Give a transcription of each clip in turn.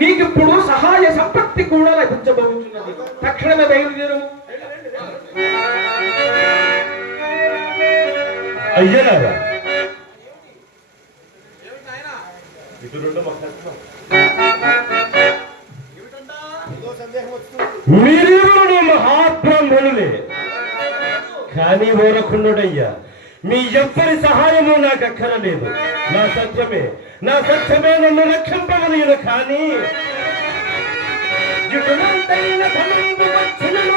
నీకిప్పుడు సహాయ సంపత్తి కూడా లభించబోతున్నది. తక్షణమే బయలుదేరు. అయ్యలారా ఇటు రెండు మాట్లాడుతున్నాం మీరెవరు కానీ ఓరకుండుడయ్యా మీ ఎవ్వరి సహాయము నాకు అక్కరలేదు నా సత్యమే నా సత్యమే నన్ను రక్షింపవలయును కానీ. ఇటునంతైన ధనంబు వచ్చినను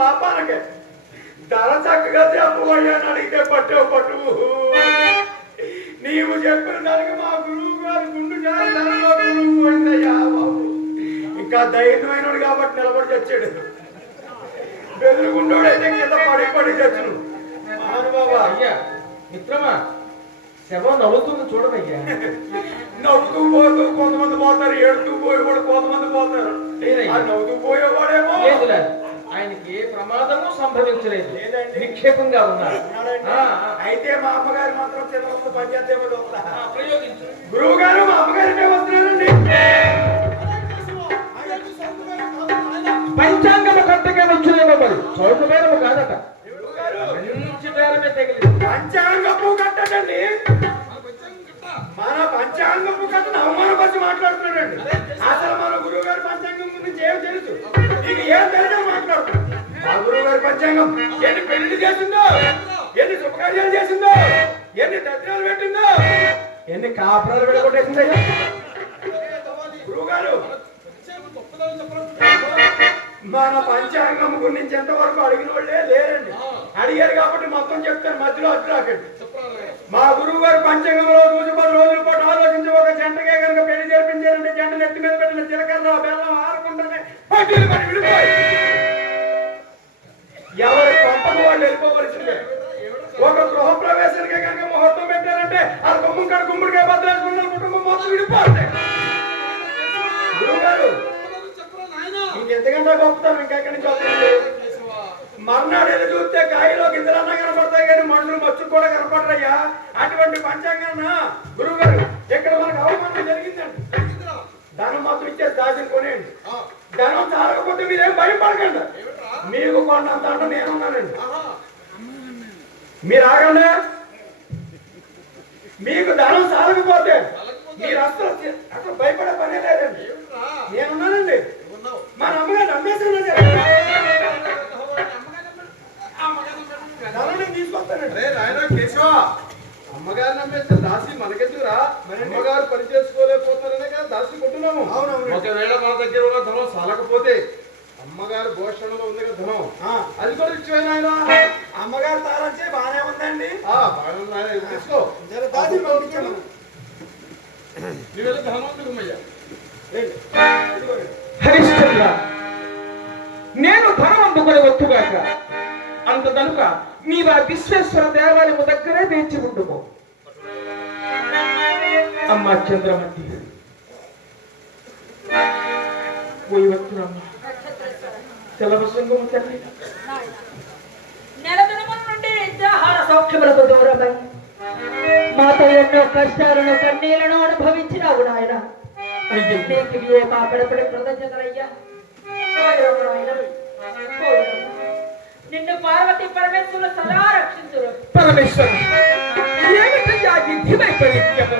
పాపాలకి. ధర చక్కగా చెప్పబోయా అని అడిగితే పట్టావు పట్టు నీవు చెప్పిన దానికి మా గురువు గారు గుండు గురువు పోయిందయ్యా బాబు. ఇంకా ధైర్యమైనడు కాబట్టి నిలబడి తెచ్చాడు బెదురుగుండోడైతే కింద పడి పడి తెచ్చును మహానుభావా. అయ్యా మిత్రమా శవం నవ్వుతుంది చూడమయ్యా నవ్వుతూ పోతూ కొంతమంది పోతారు ఏడుతూ పోయి కూడా కొంతమంది పోతారు. నవ్వుతూ పోయేవాడేమో. ఆయనకి ఏ ప్రమాదము సంభవించలేదు. నిక్షేపంగా ఉన్నారు. అయితే మా అమ్మగారు మాత్రం చిన్నప్పుడు పంచాయతీ ప్రయోగించు. గురువు గారు మా అమ్మగారినే వస్తున్నారండి. పంచాంగము కట్టగా వచ్చునేమో మరి. చౌక కాదట. మంచి బేరమే తగిలింది. పంచాంగపు కట్టడండి మన పంచాంగపు కట్టను అవమానపరిచి మాట్లాడుతున్నాడండి. అసలు మన గురువు గారి పంచాంగం గురించి ఏం తెలుసు? ఏం తెలియదు మాట్లాడుతున్నాడు మా గురువు గారి పంచాంగం ఎన్ని పెళ్ళి చేసిందో ఎన్ని శుభకార్యాలు చేసిందో ఎన్ని దర్శనాలు పెట్టిందో ఎన్ని కాపురాలు పెట్టుకుంటేసిందో గురువు గారు మన పంచాంగం గురించి ఎంతవరకు అడిగిన వాళ్ళే లేరండి. అడిగారు కాబట్టి మొత్తం చెప్తాను మధ్యలో అడ్డు రాకండి. మా గురువు గారు పంచాంగంలో రోజు పది రోజుల పాటు ఆలోచించి ఒక జంటకే ఎవరి కొంపకు వాళ్ళు వెళ్ళిపోవలసిందే. ఒక గృహ ప్రవేశానికే కనుక ముహూర్తం పెట్టారంటే ఆ గుమ్మం కాడ గుమ్మడికాయ బద్దలేసుకున్న కుటుంబం మొత్తం విడిపోతాయి గురువు గారు ఇంకెంతకంటే గొప్పతనం ఇంకెక్కడి నుంచి నాయనా కేశవ. అమ్మగారు నమ్మేస్తే దాసి మనకెందుకురా? అమ్మగారు పని చేసుకోలేకపోతున్నారనే కదా దాసి కొట్టున్నాము. ఒకవేళ మన దగ్గర ఉన్న ధనం సాలకపోతే అమ్మగారు భోషణలో ఉంది కదా ధనం. ఆ, అది కూడా ఇచ్చేయి నాయనా. అమ్మగారు తాళంచే బాగానే ఉందండి. ఆ, బాగానే ఉంది నాయనా, తీసుకో. దాచి పంపించాను నువ్వు వెళ్ళి ధనవంతుడమ్మయ్యా హరిశ్చంద్ర నేను ధనం అందుకొని వత్తుగాక అంత కనుక నీవు ఆ విశ్వేశ్వర దేవాలయము దగ్గరే వేచి ఉండుము. అమ్మా చంద్రమతి. పోయి వస్తున్నామ్మా తల్లి దినముల నుండి నిద్రాహార సౌఖ్యములకు దూరమై. మాతో ఎన్నో కష్టాలను కన్నీళ్ళను అనుభవించినావు నాయన. నీకు ఏ కృతజ్ఞతలయ్యా? పోయిరమ్మ నాయన, పోయిరమ్మ. నిన్ను పార్వతి పరమేశ్వరులు సదా రక్షించురు పరమేశ్వరు ఏమిటయ్యా ఈ దినైపరీత్యము?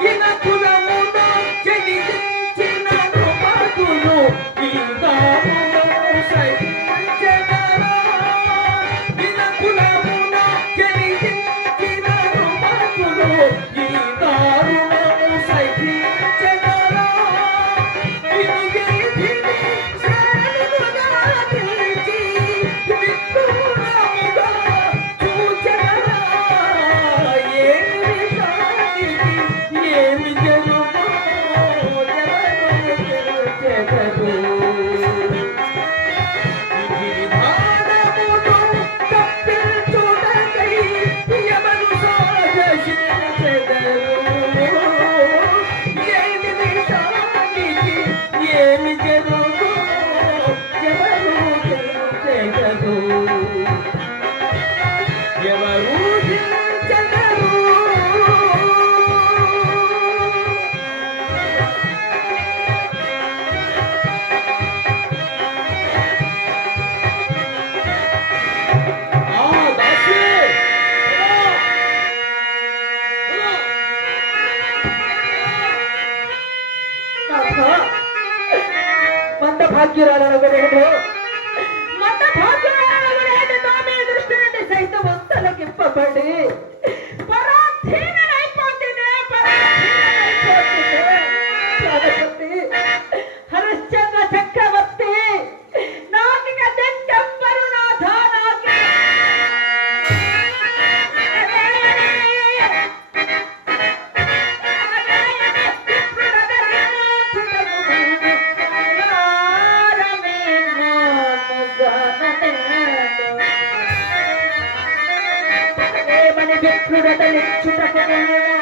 ఈయన కులమున జనించిన రుమతులు ఈ దారుణము సహించెదరా? మంద భాగ్యురాలనగనేడు మంద భాగ్యురాలనగనేడు నా దృష్టి నుండి సైతం అంతలకింపబడి क्षेत्र छुटक गए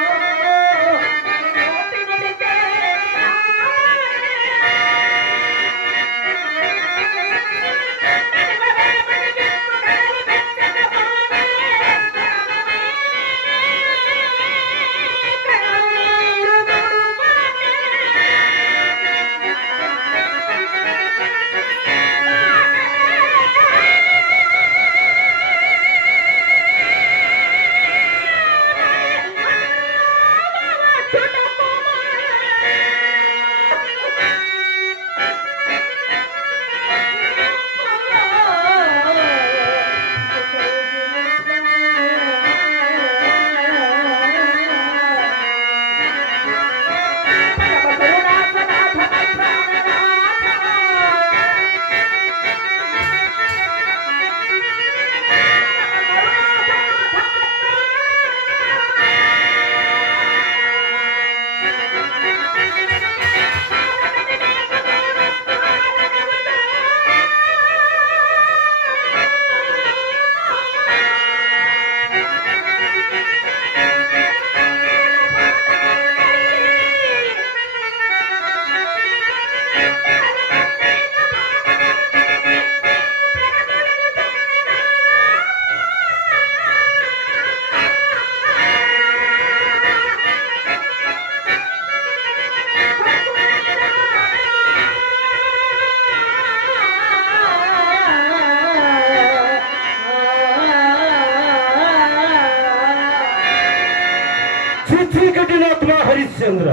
హరిశ్చంద్ర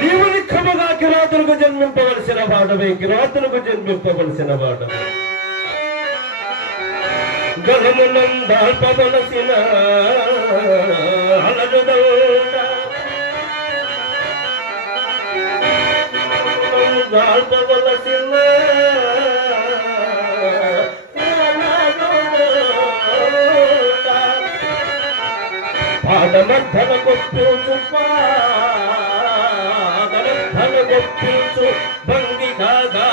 నీవు నిఖముగా కిరాతులకు జన్మింపవలసిన వాడవే కిరాతులకు జన్మింపవలసిన వాడవే. గణమునందాల్పవలసిన అలరుదోట పాదమర్థన గొప్పించు పాదమర్థన గొప్పించు బంది కాగా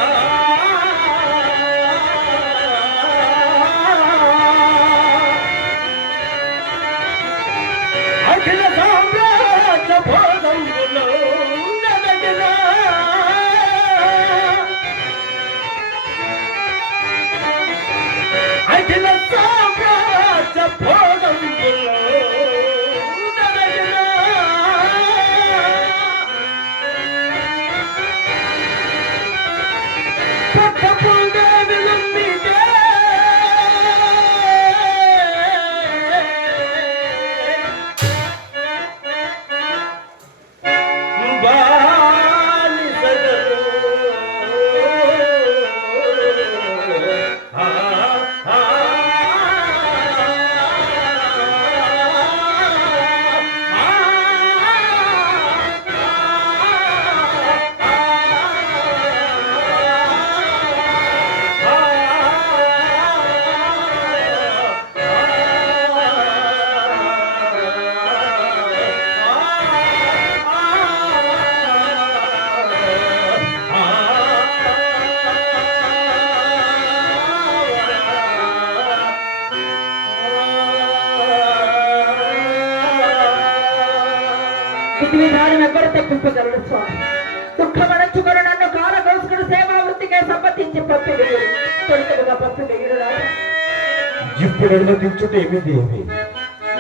ఇప్పుడు అనుమతించుటేమి దేవి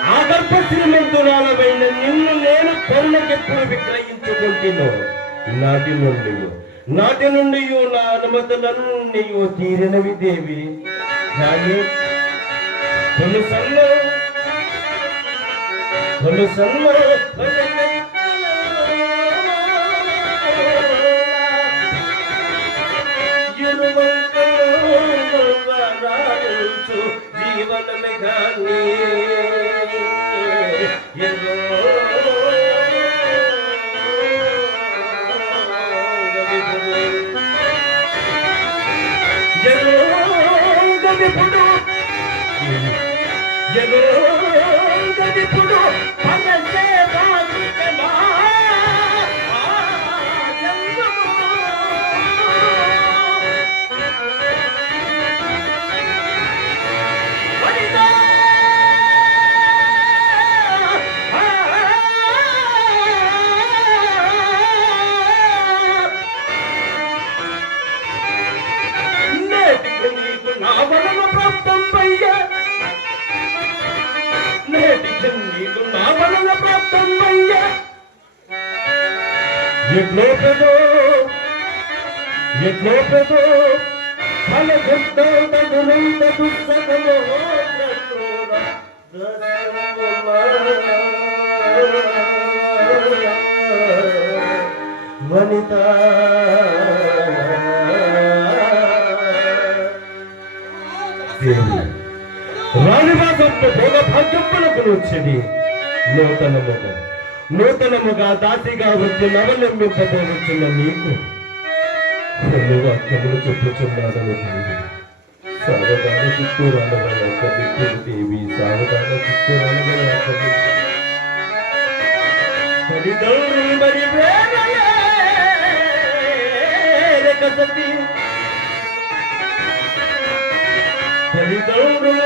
ఆ గర్భ శ్రీమంతురాలమైన నిన్ను నేను కరుణకెప్పుడు విక్రయించుకుంటున్నాను నాటి నుండి నాటి నుండి నా అనుమతులన్నీ తీరినవి దేవి. కానీ కొలుసల్లో కొలుసల్లో జీవనమే కానీ ఎరుగదిపుడు ఎరుగదిపుడు పగసే ఎట్లోపెదో ఎట్లోపెదో ఫల గుర్తంత దుస్సకమో వనిత. దేవి భోగ భాగ్యములకు వచ్చేది నూతనముగా నూతనముగా దాసిగా వచ్చి నవనిర్మింపబోతున్న నీకు. కొన్ని వాక్యములు చెప్పుచున్నాడని సావధాన చిత్తూరాలుగా యొక్క దిక్కులు దేవి సావధాన చిత్తూరాలుగా యొక్క దిక్కు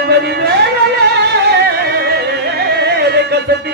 మరి వేగలే కసతి